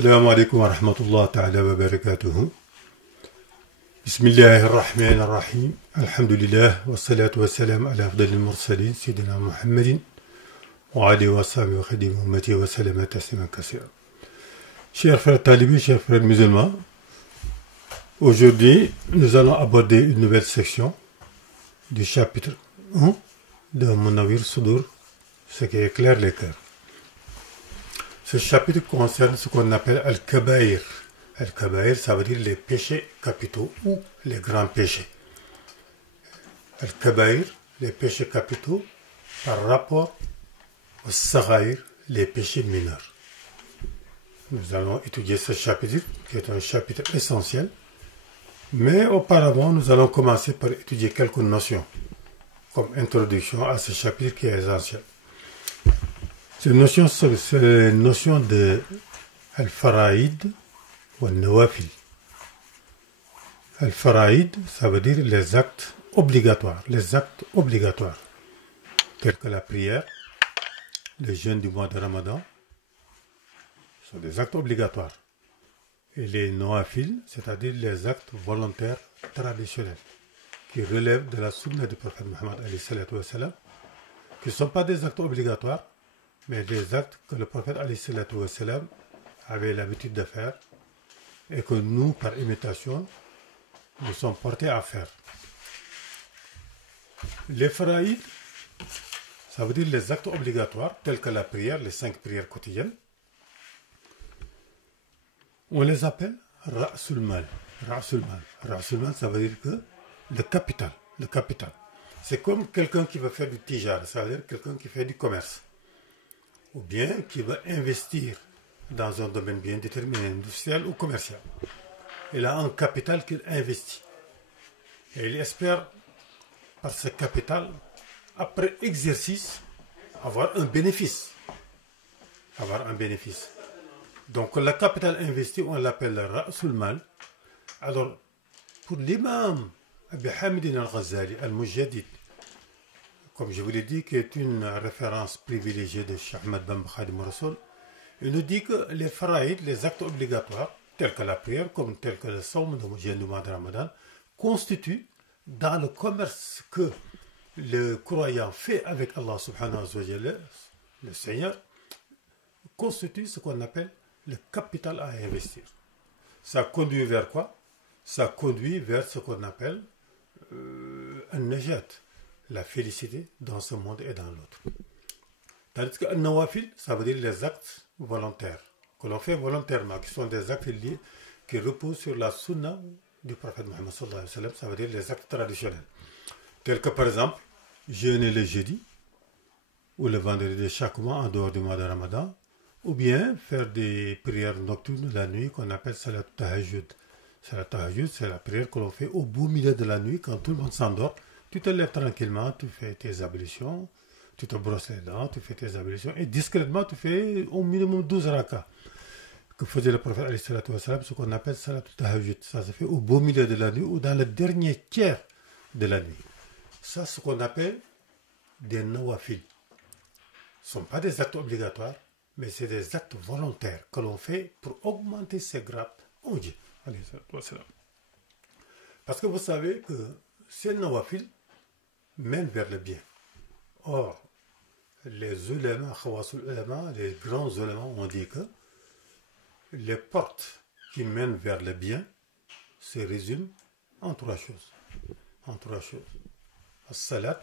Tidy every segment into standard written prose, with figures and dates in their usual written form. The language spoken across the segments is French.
السلام عليكم ورحمة الله تعالى وبركاته. بسم الله الرحمن الرحيم. الحمد لله والصلاة والسلام على أفضل المرسلين سيدنا محمد وعلى وصحبه وخديم أمته وسلم تسليما كثيرا. Chers frères talibés, chers frères musulmans, aujourd'hui nous allons aborder une nouvelle section du chapitre 1 de Munawwir Sudur, ce qui éclaire les cœurs. Ce chapitre concerne ce qu'on appelle Al-Kabaïr. Al-Kabaïr, ça veut dire les péchés capitaux ou les grands péchés. Al-Kabaïr, les péchés capitaux, par rapport au Saghaïr, les péchés mineurs. Nous allons étudier ce chapitre, qui est un chapitre essentiel. Mais auparavant, nous allons commencer par étudier quelques notions, comme introduction à ce chapitre qui est essentiel. Ces notions sont les notions de Al-Faraïd ou Al-Nawafil. Al-Faraïd, ça veut dire les actes obligatoires, tels que la prière, le jeûne du mois de Ramadan, sont des actes obligatoires. Et les Nawafil, c'est-à-dire les actes volontaires traditionnels, qui relèvent de la sunna du prophète Mohammed, qui ne sont pas des actes obligatoires, mais des actes que le prophète avait l'habitude de faire et que nous, par imitation, nous sommes portés à faire. Les faraïd, ça veut dire les actes obligatoires, tels que la prière, les 5 prières quotidiennes. On les appelle Ra'sul Mal. Ra'sul Mal, ça veut dire que le capital. C'est comme quelqu'un qui veut faire du tijar, ça veut dire quelqu'un qui fait du commerce, ou bien qui va investir dans un domaine bien déterminé, industriel ou commercial. Il a un capital qu'il investit. Et il espère, par ce capital, après exercice, avoir un bénéfice. Donc le capital investi, on l'appelle le Ra'sul Mal. Alors, pour l'imam Abi Hamid al-Ghazali, al-Mujaddid, comme je vous l'ai dit, qui est une référence privilégiée de Cheikh Ahmad Bamba Khadim Rassoul, il nous dit que les faraïd, les actes obligatoires, tels que la prière, tel que le sawm du mois de Ramadan, constituent, dans le commerce que le croyant fait avec Allah subhanahu wa ta'ala, le Seigneur, constitue ce qu'on appelle le capital à investir. Ça conduit vers quoi? Ça conduit vers ce qu'on appelle un najat, la félicité dans ce monde et dans l'autre. Tandis que nawafil, ça veut dire les actes volontaires, que l'on fait volontairement, qui sont des actes liés, qui reposent sur la sunna du prophète Mohammed sallallahu alayhi wa sallam, ça veut dire les actes traditionnels. Tels que par exemple, jeûner le jeudi ou le vendredi de chaque mois en dehors du mois de Ramadan, ou bien faire des prières nocturnes la nuit qu'on appelle Salat Tahajjud. Salat Tahajjud, c'est la prière que l'on fait au beau milieu de la nuit quand tout le monde s'endort. Tu te lèves tranquillement, tu fais tes ablutions, tu te brosses les dents, tu fais tes ablutions et discrètement tu fais au minimum 12 rakas. Que faisait le prophète alayhi salatu wa salam, ce qu'on appelle Salat Tahajjud. Ça se fait au beau milieu de la nuit ou dans le dernier tiers de la nuit. Ça, ce qu'on appelle des nawafil. Ce ne sont pas des actes obligatoires, mais c'est des actes volontaires que l'on fait pour augmenter ses grades en Dieu. Parce que vous savez que ces nawafil mènent vers le bien. Or, les ulama, les grands ulama ont dit que les portes qui mènent vers le bien se résument en 3 choses. As-salat,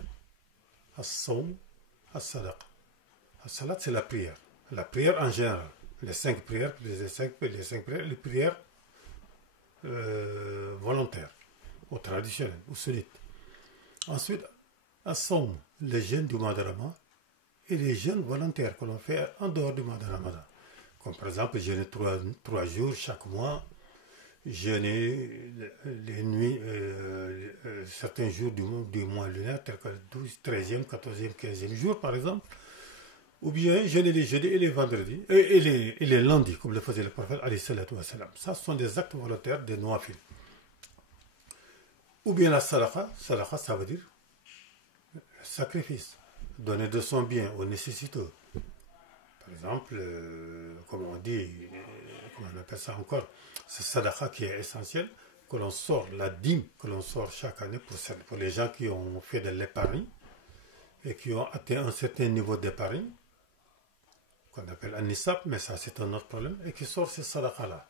as-sawm, as-sadaqa. As-salat, c'est la prière. La prière en général. Les 5 prières, les prières volontaires, ou traditionnelles, ou sunnites. Ensuite, as-sawm, les jeûnes du mois de Ramadan, et les jeûnes volontaires que l'on fait en dehors du mois de Ramadan. Comme par exemple, jeûner 3 jours chaque mois, jeûner les nuits, certains jours du mois lunaire, tels que le 12, 13e, 14e, 15e jour par exemple, ou bien jeûner les jeudis et les vendredis, et les lundis, comme le faisait le prophète alayhi salatu wa salam. Ça, ce sont des actes volontaires de nawafil. Ou bien la sadaqa, ça veut dire sacrifice, donner de son bien aux nécessiteux. Par exemple, comme on dit, on appelle ça encore, c'est sadaqa qui est essentiel, que l'on sort, la dîme que l'on sort chaque année pour les gens qui ont fait de l'épargne et qui ont atteint un certain niveau d'épargne, qu'on appelle un nisab, mais ça c'est un autre problème, et qui sort ces sadaqa-là.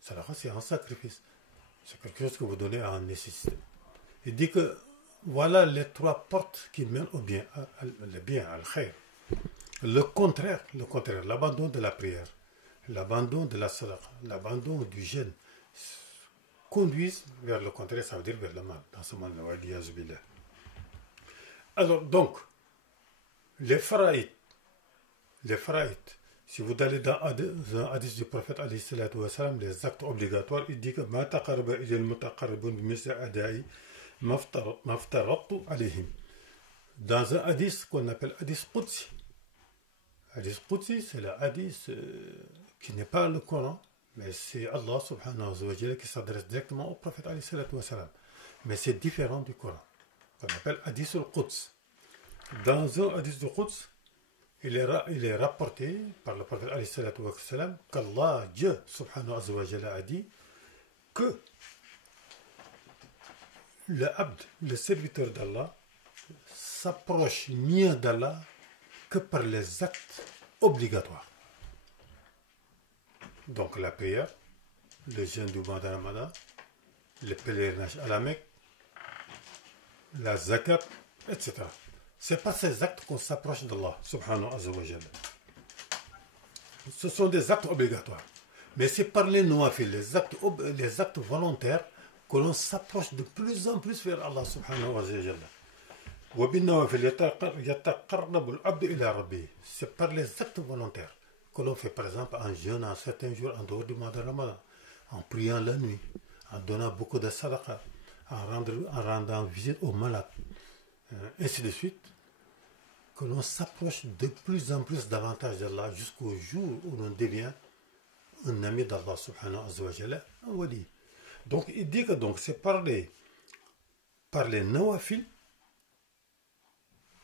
Sadaqa, c'est un sacrifice. C'est quelque chose que vous donnez à un nécessité. Il dit que voilà les trois portes qui mènent au bien, le bien, al khair. Le contraire, l'abandon de la prière, l'abandon de la sadaqa, l'abandon du jeûne, conduisent vers le contraire, ça veut dire vers le mal, dans ce monde-là. Alors, donc, les faraïd, si vous allez dans un hadith du prophète, les actes obligatoires, il dit que ma taqarraba ilayya al-mutaqarribun bi misli ada'i maftaratu alayhim. Dans un hadith qu'on appelle hadith Qudsi. Hadith Qudsi, c'est le hadith qui n'est pas le Coran, mais c'est Allah subhanahu wa ta'ala qui s'adresse directement au prophète alayhi salatu wa salam. Mais c'est différent du Coran, qu'on appelle hadith al-Quds. Dans un hadith du Quds, il est rapporté par le prophète alayhi salatu wa salam qu'Allah, Dieu subhanahu wa ta'ala a dit que le serviteur d'Allah, s'approche mieux d'Allah que par les actes obligatoires. Donc la prière, le jeûne du mois de Ramadan, le pèlerinage à la Mecque, la zakat, etc. C'est pas ces actes qu'on s'approche d'Allah, subhanahu wa ta'ala. Ce sont des actes obligatoires. Mais c'est par les nawafil, les actes volontaires, que l'on s'approche de plus en plus vers Allah, subhanahu wa ta'ala. C'est par les actes volontaires que l'on fait, par exemple, en jeûne, en certains jours, en dehors du mois de Ramadan, en priant la nuit, en donnant beaucoup de sadaqa, en rendant visite aux malades, ainsi de suite, que l'on s'approche de plus en plus davantage d'Allah jusqu'au jour où l'on devient un ami d'Allah subhanahu wa ta'ala, un wali. Donc il dit que c'est par les nawafil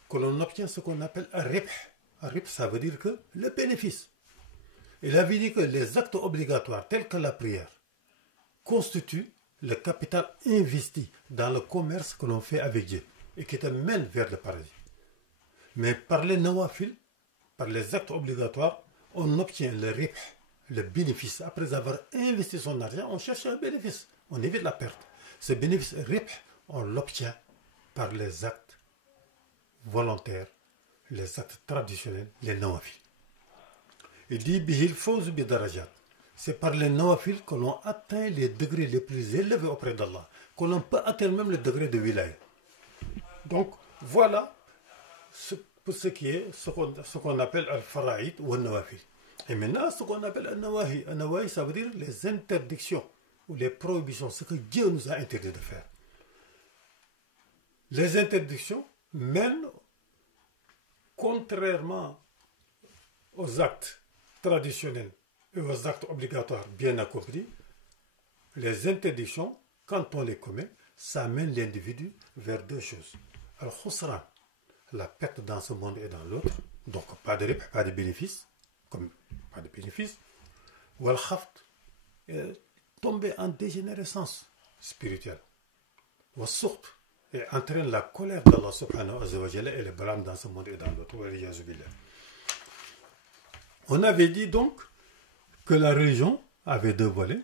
que l'on obtient ce qu'on appelle un ribh. Un ribh, ça veut dire que le bénéfice. Il avait dit que les actes obligatoires tels que la prière constituent le capital investi dans le commerce que l'on fait avec Dieu et qui te mène vers le paradis. Mais par les nawafil, par les actes obligatoires, on obtient le ribh, le bénéfice. Après avoir investi son argent, on cherche un bénéfice. On évite la perte. Ce bénéfice ribh, on l'obtient par les actes volontaires, les actes traditionnels, les nawafil. Il dit bihil fawz bi darajat. C'est par les nawafil que l'on atteint les degrés les plus élevés auprès d'Allah, que l'on peut atteindre même le degré de wilaya. Donc voilà pour ce qui est ce qu'on appelle al-fara'id ou al-nawafil. Et maintenant, ce qu'on appelle al-nawahi. Al-nawahi, ça veut dire les interdictions ou les prohibitions, ce que Dieu nous a interdit de faire. Les interdictions mènent, contrairement aux actes traditionnels et aux actes obligatoires bien accomplis, les interdictions, quand on les commet, ça mène l'individu vers deux choses. Al-khusran, la perte dans ce monde et dans l'autre, donc pas de ribh, pas de bénéfice, ou al-khaft, tomber en dégénérescence spirituelle, ou al-suqt, et entraîne la colère d'Allah subhanahu wa ta'ala et le blâme dans ce monde et dans l'autre. On avait dit donc que la religion avait deux volets,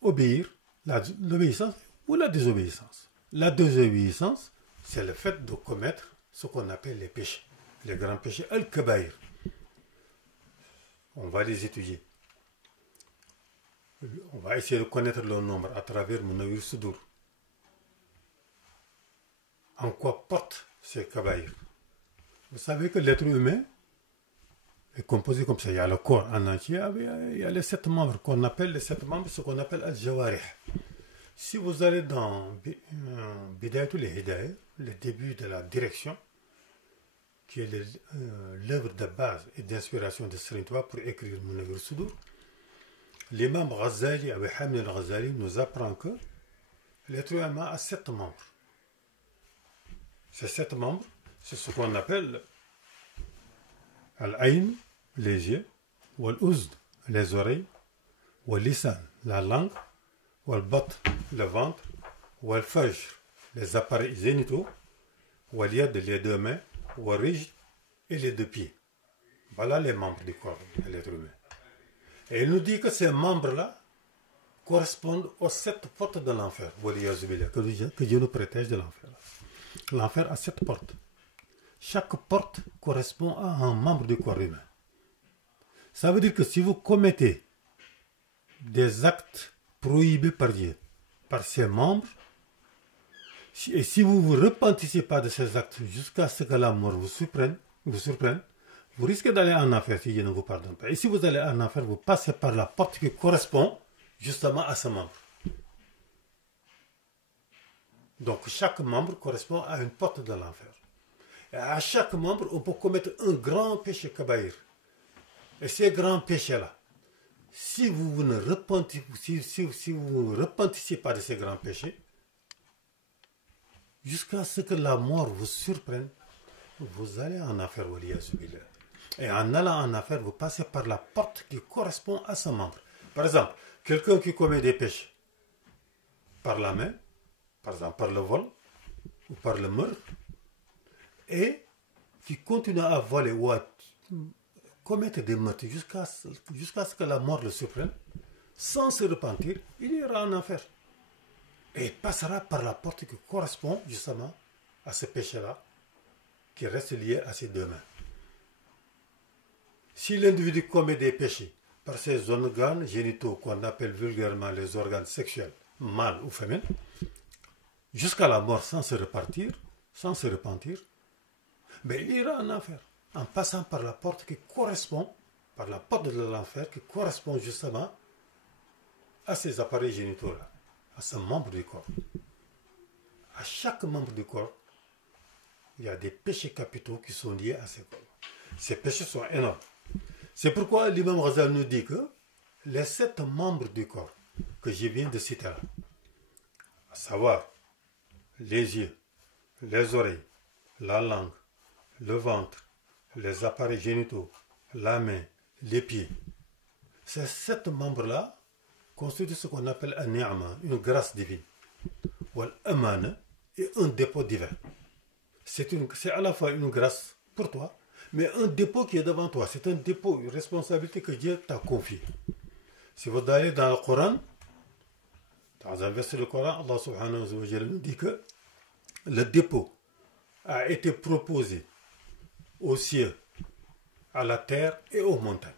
l'obéissance ou la désobéissance. La désobéissance, c'est le fait de commettre ce qu'on appelle les péchés, les grands péchés, al-kabaïr. On va les étudier. On va essayer de connaître leur nombre à travers Munawwir Sudur. En quoi portent ces kabaïr? Vous savez que l'être humain est composé comme ça. Il y a le corps en entier, il y a les 7 membres qu'on appelle les 7 membres, ce qu'on appelle al-jawarih. Si vous allez dans Bidayatul Hidayah, le début de la direction, qui est l'œuvre de base et d'inspiration de Serigne Touba pour écrire Munawwir Sudur, l'imam Ghazali, Abu Hamid al-Ghazali, nous apprend que l'être humain a 7 membres. Ces 7 membres, c'est ce qu'on appelle al-ayn, les yeux, ou al-uzd, les oreilles, واللسان, la langue, والبطن, le ventre, والفرج, les appareils génitaux, واليد, les deux mains, والرجل et les deux pieds. Voilà les membres du corps de l'être humain. Et il nous dit que ces membres-là correspondent aux 7 portes de l'enfer. Que Dieu nous protège de l'enfer. L'enfer a 7 portes. Chaque porte correspond à un membre du corps humain. Ça veut dire que si vous commettez des actes prohibés par Dieu, par ses membres, et si vous ne vous repentissez pas de ces actes jusqu'à ce que la mort vous surprenne, vous risquez d'aller en enfer si Dieu ne vous pardonne pas. Et si vous allez en enfer, vous passez par la porte qui correspond justement à ce membre. Donc chaque membre correspond à une porte de l'enfer. Et à chaque membre, on peut commettre un grand péché kabaïr. Et ces grands péchés-là, si vous ne repentissez pas de ces grands péchés, jusqu'à ce que la mort vous surprenne, vous allez en enfer. Et en allant en enfer, vous passez par la porte qui correspond à ce membre. Par exemple, quelqu'un qui commet des péchés par la main, par exemple par le vol ou par le meurtre, et qui continue à voler ou à commettre des meurtres jusqu'à ce que la mort le surprenne, sans se repentir, il ira en enfer. Et il passera par la porte qui correspond justement à ce péché-là, qui reste lié à ses deux mains. Si l'individu commet des péchés par ses organes génitaux, qu'on appelle vulgairement les organes sexuels, mâles ou féminins, jusqu'à la mort sans se repentir, mais il ira en enfer, en passant par la porte qui correspond, par la porte de l'enfer qui correspond justement à ces appareils génitaux-là, à ce membre du corps. À chaque membre du corps, il y a des péchés capitaux qui sont liés à ces corps. Ces péchés sont énormes. C'est pourquoi l'imam Ghazali nous dit que les 7 membres du corps que je viens de citer là, à savoir les yeux, les oreilles, la langue, le ventre, les appareils génitaux, la main, les pieds, ces 7 membres-là constituent ce qu'on appelle un ni'ma, une grâce divine, ou un et un dépôt divin. C'est à la fois une grâce pour toi, mais un dépôt qui est devant toi. C'est un dépôt, une responsabilité que Dieu t'a confiée. Si vous allez dans le Coran, dans un verset du Coran, Allah subhanahu wa ta'ala nous dit que le dépôt a été proposé aux cieux, à la terre et aux montagnes.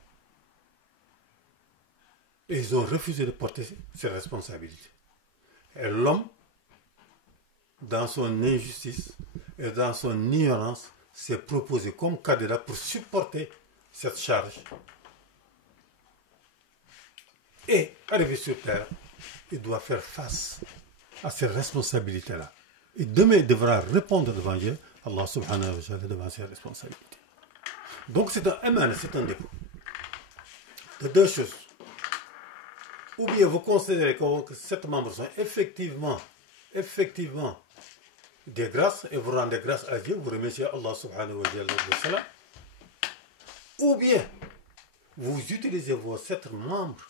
Et ils ont refusé de porter ces responsabilités. Et l'homme, dans son injustice et dans son ignorance, s'est proposé comme candidat pour supporter cette charge. Et arrivé sur terre, il doit faire face à ces responsabilités-là. Et demain, il devra répondre devant Dieu, Allah subhanahu wa ta'ala, devant ses responsabilités. Donc c'est un aman, c'est un dépôt. De 2 choses. Ou bien vous considérez que 7 membres sont effectivement des grâces et vous rendez grâce à Dieu, vous remerciez Allah subhanahu wa ta'ala. Ou bien vous utilisez vos 7 membres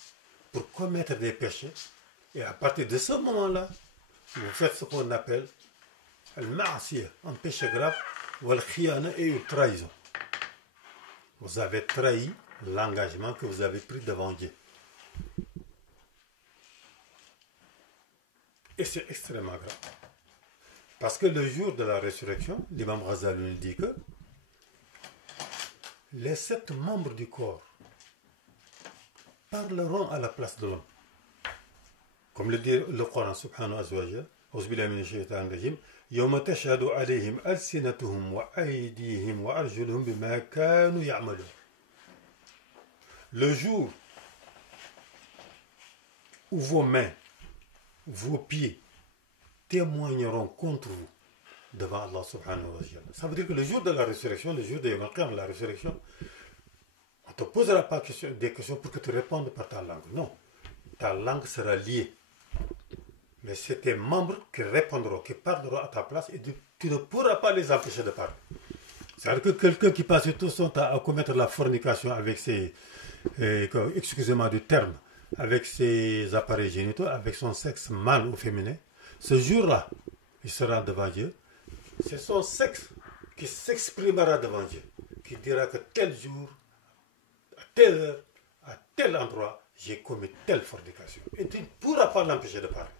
pour commettre des péchés et à partir de ce moment-là, vous faites ce qu'on appelle al-ma'asiyah, un péché grave, ou al-khiyana et une trahison. Vous avez trahi l'engagement que vous avez pris devant Dieu. Et c'est extrêmement grave. Parce que le jour de la résurrection, l'imam Ghazali nous dit que les 7 membres du corps parleront à la place de l'homme. Comme le dit le Coran subhanahu wa ta'ala, Auzubillahi minash shaitanir rajim, Yawma tashhadu alayhim alsinatuhum wa aydihim wa arjuluhum bima kanu ya'malun. Le jour où vos mains, vos pieds témoigneront contre vous devant Allah subhanahu wa ta'ala. Ça veut dire que le jour de la résurrection, le jour de Yawm al-Qiyamah, la résurrection, on ne te posera pas des questions pour que tu répondes par ta langue. Non, ta langue sera liée. Mais c'est tes membres qui répondront, qui parleront à ta place et tu ne pourras pas les empêcher de parler. C'est-à-dire que quelqu'un qui passe tout son temps à commettre la fornication avec ses, excusez-moi du terme, avec ses appareils génitaux, avec son sexe mâle ou féminin, ce jour-là, il sera devant Dieu. C'est son sexe qui s'exprimera devant Dieu, qui dira que tel jour, à telle heure, à tel endroit, j'ai commis telle fornication. Et tu ne pourras pas l'empêcher de parler.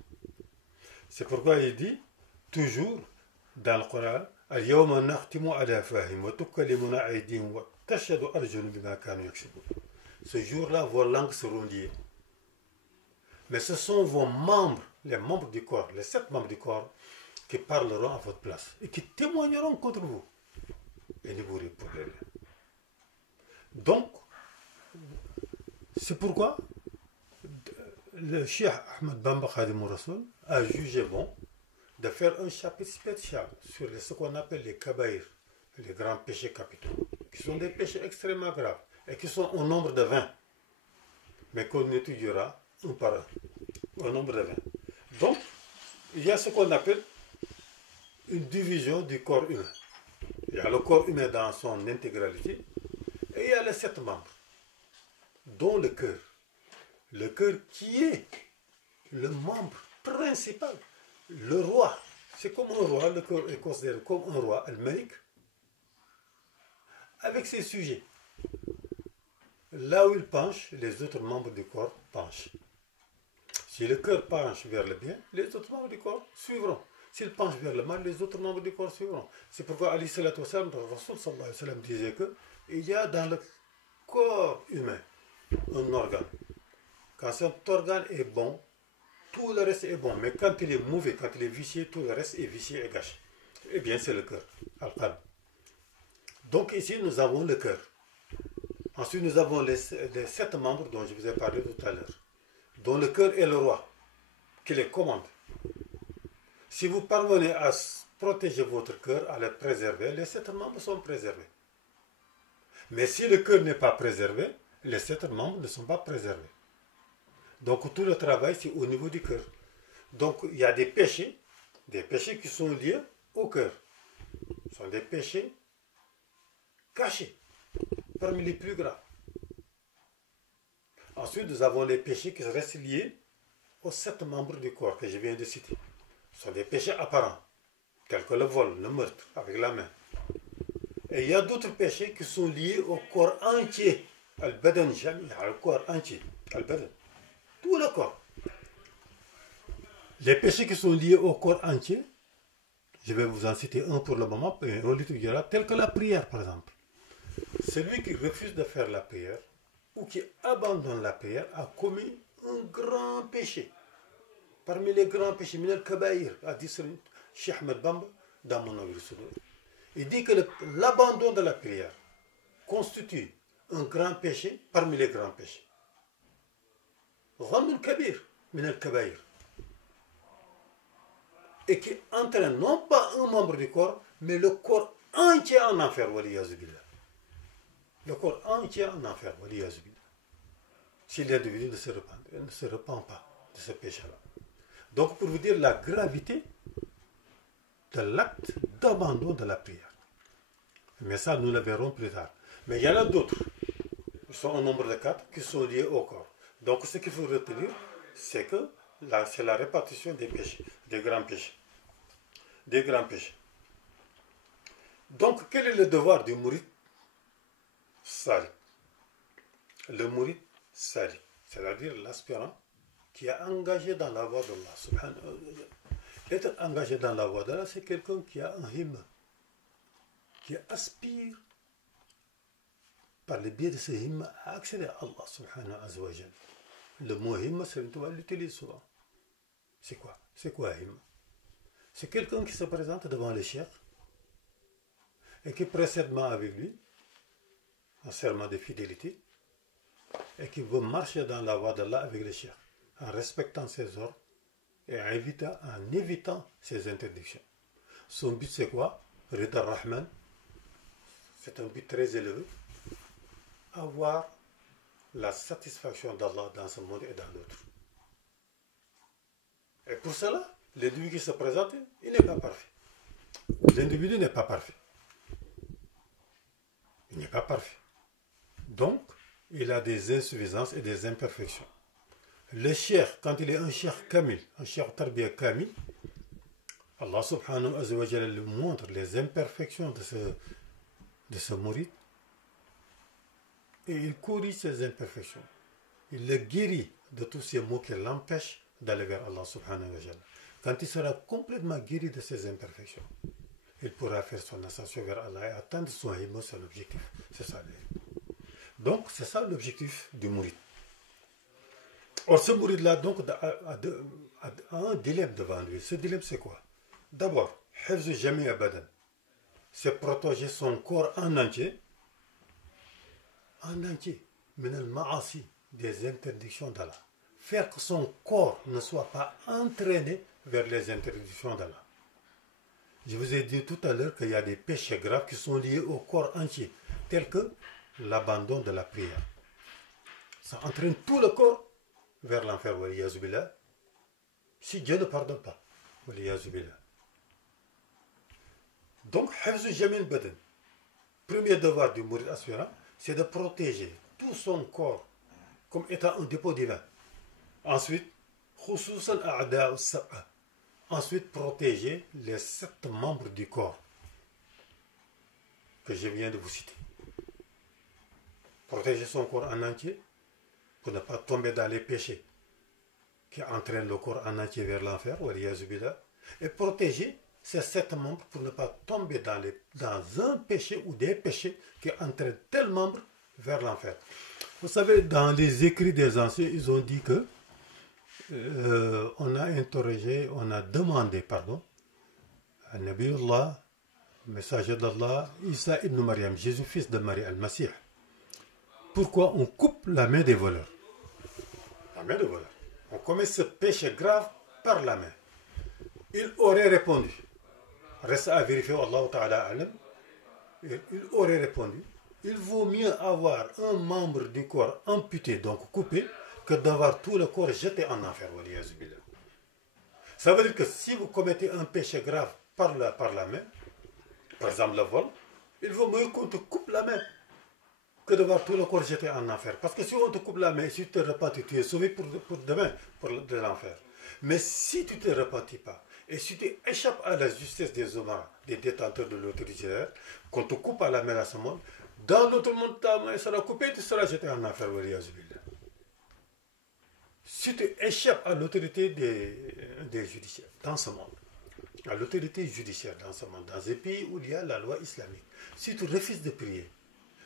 C'est pourquoi il dit toujours dans le Coran, Al-yawma nakhtimu ala fahim wa tukallimuna aydihim wa tashhadu arjuluhum bima kanu yaksibun. Ce jour-là, vos langues seront liées. Mais ce sont vos membres, les membres du corps, les 7 membres du corps, qui parleront à votre place et qui témoigneront contre vous. Et ne vous répondrez rien. Donc, c'est pourquoi le Cheikh Ahmed Bamba Khadim Rassoul a jugé bon de faire un chapitre spécial sur ce qu'on appelle les kabaïr, les grands péchés capitaux, qui sont des péchés extrêmement graves et qui sont au nombre de 20, mais qu'on étudiera un par un, au nombre de 20. Donc, il y a ce qu'on appelle une division du corps humain. Il y a le corps humain dans son intégralité et il y a les 7 membres, dont le cœur. Le cœur qui est le membre principal. Le roi, c'est comme un roi, le cœur est considéré comme un roi, le malik, avec ses sujets. Là où il penche, les autres membres du corps penchent. Si le cœur penche vers le bien, les autres membres du corps suivront. S'il penche vers le mal, les autres membres du corps suivront. C'est pourquoi Ali sallallahu alayhi wa sallam disait qu'il y a dans le corps humain un organe. Quand cet organe est bon, tout le reste est bon. Mais quand il est mauvais, quand il est vicié, tout le reste est vicié et gâché. Eh bien, c'est le cœur. Al-Qalb. Donc ici, nous avons le cœur. Ensuite, nous avons les 7 membres dont je vous ai parlé tout à l'heure, dont le cœur est le roi, qui les commande. Si vous parvenez à protéger votre cœur, à le préserver, les 7 membres sont préservés. Mais si le cœur n'est pas préservé, les 7 membres ne sont pas préservés. Donc tout le travail, c'est au niveau du cœur. Donc il y a des péchés qui sont liés au cœur. Ce sont des péchés cachés, parmi les plus graves. Ensuite, nous avons les péchés qui restent liés aux 7 membres du corps que je viens de citer. Ce sont des péchés apparents, tels que le vol, le meurtre avec la main. Et il y a d'autres péchés qui sont liés au corps entier. Al-Badan Jami'a, le corps entier. Al-Badan. Tout le corps. Les péchés qui sont liés au corps entier, je vais vous en citer un pour le moment, et on l'étudiera, tel que la prière par exemple. Celui qui refuse de faire la prière, ou qui abandonne la prière, a commis un grand péché. Parmi les grands péchés, Minal Kabaïr, a dit Cheikh Ahmed Bamba dans mon Nawir Sudur. Il dit que l'abandon de la prière constitue un grand péché parmi les grands péchés. Ghamul Kabir, Minal Kabaïr. Et qui entraîne non pas un membre du corps, mais le corps entier en enfer, waliyazubillah. Le corps entier en enfer, waliyazubillah. Si l'individu ne se repent pas de ce péché-là. Donc, pour vous dire la gravité de l'acte d'abandon de la prière. Mais ça, nous le verrons plus tard. Mais il y en a d'autres, ils sont au nombre de 4, qui sont liés au corps. Donc, ce qu'il faut retenir, c'est que c'est la répartition des péchés, des grands péchés. Des grands péchés. Donc, quel est le devoir du mourid sali? Le mourid sali, c'est-à-dire l'aspirant qui est engagé dans la voie d'Allah. Être engagé dans la voie d'Allah, c'est quelqu'un qui a un himma, qui aspire par le biais de ce himma à accéder à Allah subhanahu wa ta'ala. Le mot himma, c'est une toile, l'utilise souvent. C'est quoi? C'est quoi himma? C'est quelqu'un qui se présente devant le cheikh et qui précède avec lui un serment de fidélité et qui veut marcher dans la voie d'Allah avec le cheikh en respectant ses ordres et en évitant ses interdictions. Son but c'est quoi? Rida Rahman, c'est un but très élevé, avoir la satisfaction d'Allah dans ce monde et dans l'autre. Et pour cela, l'individu qui se présente, il n'est pas parfait. L'individu n'est pas parfait. Il n'est pas parfait. Donc, il a des insuffisances et des imperfections. Le cheikh, quand il est un cheikh kamil, un cheikh tarbiya kamil, Allah subhanahu wa ta'ala lui montre les imperfections de ce mouride et il corrige ces imperfections. Il le guérit de tous ces maux qui l'empêchent d'aller vers Allah subhanahu wa ta'ala. Quand il sera complètement guéri de ses imperfections, il pourra faire son ascension vers Allah et atteindre son himma, son objectif. C'est ça. Donc, c'est ça l'objectif du mouride. Or, ce mouride-là, donc, a un dilemme devant lui. Ce dilemme, c'est quoi? D'abord, hifz jami' abadan. C'est protéger son corps en entier. En entier. Min al-ma'asi, des interdictions d'Allah. Faire que son corps ne soit pas entraîné vers les interdictions d'Allah. Je vous ai dit tout à l'heure qu'il y a des péchés graves qui sont liés au corps entier, tels que l'abandon de la prière. Ça entraîne tout le corps vers l'enfer, waliyazubillah, si Dieu ne pardonne pas, waliyazubillah. Donc, hifz jami' al-badan. Premier devoir du mourid aspirant, c'est de protéger tout son corps comme étant un dépôt divin. Ensuite, khususan a'da' as-sab'a. Ensuite, protéger les 7 membres du corps que je viens de vous citer. Protéger son corps en entier pour ne pas tomber dans les péchés qui entraînent le corps en entier vers l'enfer, et protéger ces 7 membres pour ne pas tomber dans un péché ou des péchés qui entraînent tel membre vers l'enfer. Vous savez, dans les écrits des anciens, ils ont dit que on a demandé, à Nabiullah, messager d'Allah, Isa ibn Maryam, Jésus fils de Marie al-Masih, pourquoi on coupe la main des voleurs. La main des voleurs. On commet ce péché grave par la main. Il aurait répondu, reste à vérifier, Allah Ta'ala alam, il aurait répondu, il vaut mieux avoir un membre du corps amputé, donc coupé, que d'avoir tout le corps jeté en enfer. Ça veut dire que si vous commettez un péché grave par la main, par exemple le vol, il vaut mieux qu'on te coupe la main que de voir tout le corps jeté en enfer. Parce que si on te coupe la main et si tu te repentis, tu es sauvé pour demain, de l'enfer. Mais si tu ne te repentis pas, et si tu échappes à la justice des hommes, des détenteurs de l'autorité, qu'on te coupe à la main à ce monde, dans l'autre monde, ta main sera coupée, tu seras jeté en enfer. Si tu échappes à l'autorité des judiciaires dans ce monde, à l'autorité judiciaire dans ce monde, dans un pays où il y a la loi islamique, si tu refuses de prier,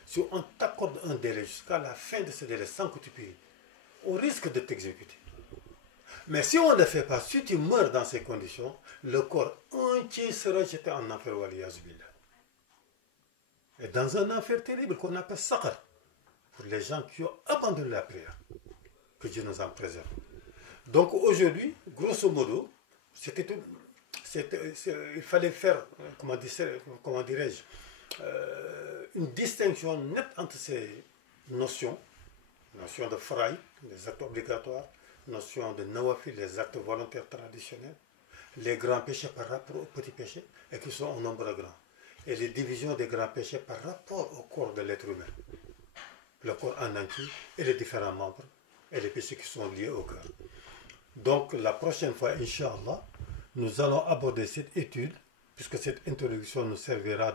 si on t'accorde un délai jusqu'à la fin de ce délai sans que tu pries, on risque de t'exécuter. Mais si on ne le fait pas, si tu meurs dans ces conditions, le corps entier sera jeté en enfer. Et dans un enfer terrible qu'on appelle Saqar, pour les gens qui ont abandonné la prière. Que Dieu nous en préserve. Donc aujourd'hui, grosso modo, il fallait faire, comment dirais-je, une distinction nette entre ces notions de faraïd, les actes obligatoires, notion de nawafil, les actes volontaires traditionnels, les grands péchés par rapport aux petits péchés, et qui sont en nombre grand, et les divisions des grands péchés par rapport au corps de l'être humain, le corps en entier et les différents membres, et les péchés qui sont liés au cœur. Donc la prochaine fois, Inch'Allah, nous allons aborder cette étude, puisque cette introduction nous servira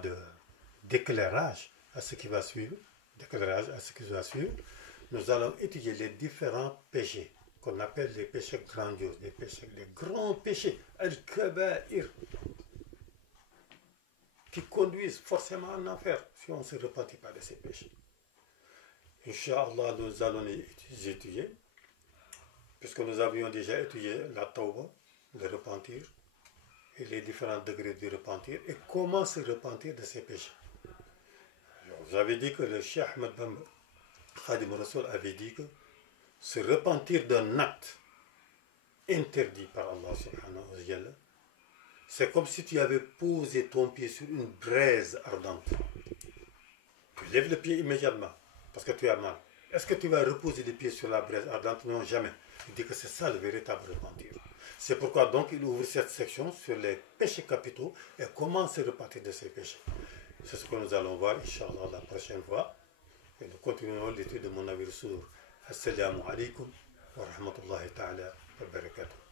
d'éclairage à ce qui va suivre. Nous allons étudier les différents péchés qu'on appelle les péchés grandioses, les grands péchés, al-kaba'ir, qui conduisent forcément en enfer si on ne se repentit pas de ces péchés. Inch'Allah, nous allons les étudier, puisque nous avions déjà étudié la tawba, le repentir, et les différents degrés du repentir, et comment se repentir de ces péchés. Vous avez dit que le Cheikh Ahmed Bamba, Khadim Rassoul, avait dit que se repentir d'un acte interdit par Allah subhanahu wa ta'ala, c'est comme si tu avais posé ton pied sur une braise ardente. Tu lèves le pied immédiatement, parce que tu as mal. Est-ce que tu vas reposer les pieds sur la braise ardente? Non, jamais. Il dit que c'est ça le véritable repentir. C'est pourquoi donc il ouvre cette section sur les péchés capitaux et comment se repentir de ces péchés. C'est ce que nous allons voir, Inch'Allah, la prochaine fois. Et nous continuons l'étude de mon avis sur Assalamu alaikum wa rahmatullahi taala wa barakatuh.